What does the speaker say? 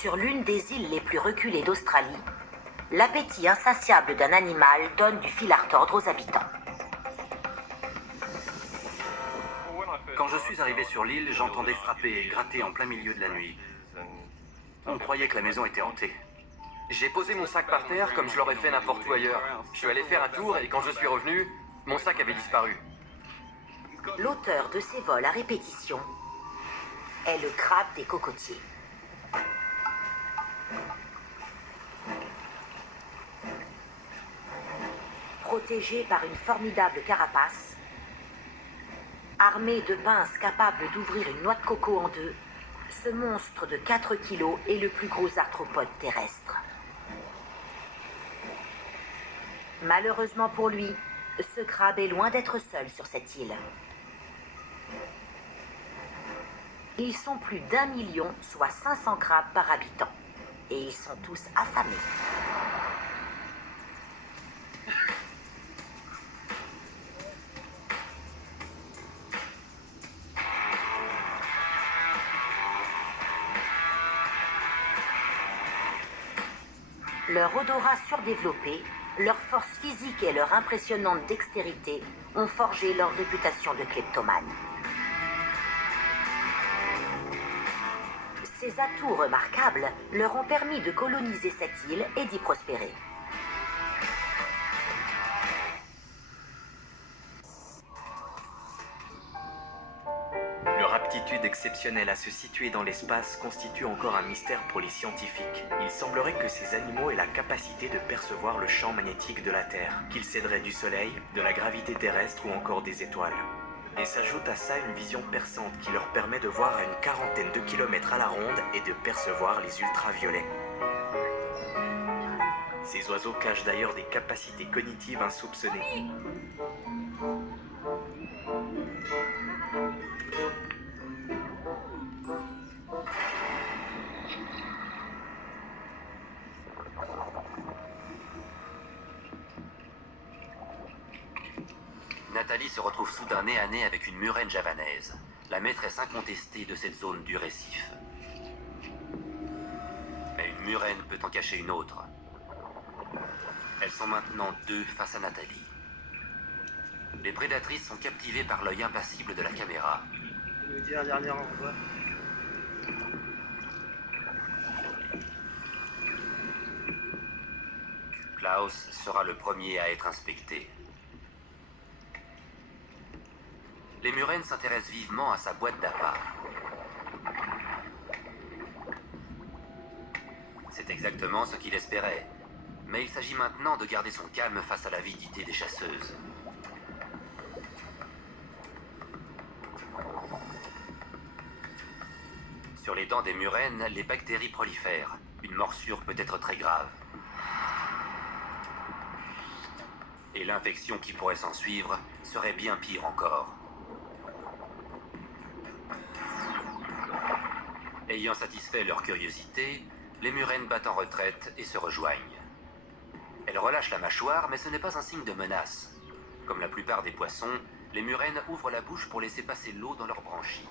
Sur l'une des îles les plus reculées d'Australie, l'appétit insatiable d'un animal donne du fil à retordre aux habitants. Quand je suis arrivé sur l'île, j'entendais frapper et gratter en plein milieu de la nuit. On croyait que la maison était hantée. J'ai posé mon sac par terre comme je l'aurais fait n'importe où ailleurs. Je suis allé faire un tour et quand je suis revenu, mon sac avait disparu. L'auteur de ces vols à répétition est le crabe des cocotiers. Protégé par une formidable carapace, armé de pinces capables d'ouvrir une noix de coco en deux, ce monstre de 4 kilos est le plus gros arthropode terrestre. Malheureusement pour lui, ce crabe est loin d'être seul sur cette île. Ils sont plus d'1 million, soit 500 crabes par habitant. Et ils sont tous affamés. Leur odorat surdéveloppé, leur force physique et leur impressionnante dextérité ont forgé leur réputation de kleptomanes. Ces atouts remarquables leur ont permis de coloniser cette île et d'y prospérer. Leur aptitude exceptionnelle à se situer dans l'espace constitue encore un mystère pour les scientifiques. Il semblerait que ces animaux aient la capacité de percevoir le champ magnétique de la Terre, qu'ils s'aideraient du Soleil, de la gravité terrestre ou encore des étoiles. Et s'ajoute à ça une vision perçante qui leur permet de voir à une quarantaine de kilomètres à la ronde et de percevoir les ultraviolets. Ces oiseaux cachent d'ailleurs des capacités cognitives insoupçonnées. Nathalie se retrouve soudain nez à nez avec une murène javanaise, la maîtresse incontestée de cette zone du récif. Mais une murène peut en cacher une autre. Elles sont maintenant deux face à Nathalie. Les prédatrices sont captivées par l'œil impassible de la caméra. Klaus sera le premier à être inspecté. Les murènes s'intéressent vivement à sa boîte d'appât. C'est exactement ce qu'il espérait. Mais il s'agit maintenant de garder son calme face à l'avidité des chasseuses. Sur les dents des murènes, les bactéries prolifèrent. Une morsure peut être très grave. Et l'infection qui pourrait s'en suivre serait bien pire encore. Ayant satisfait leur curiosité, les murènes battent en retraite et se rejoignent. Elles relâchent la mâchoire, mais ce n'est pas un signe de menace. Comme la plupart des poissons, les murènes ouvrent la bouche pour laisser passer l'eau dans leurs branchies.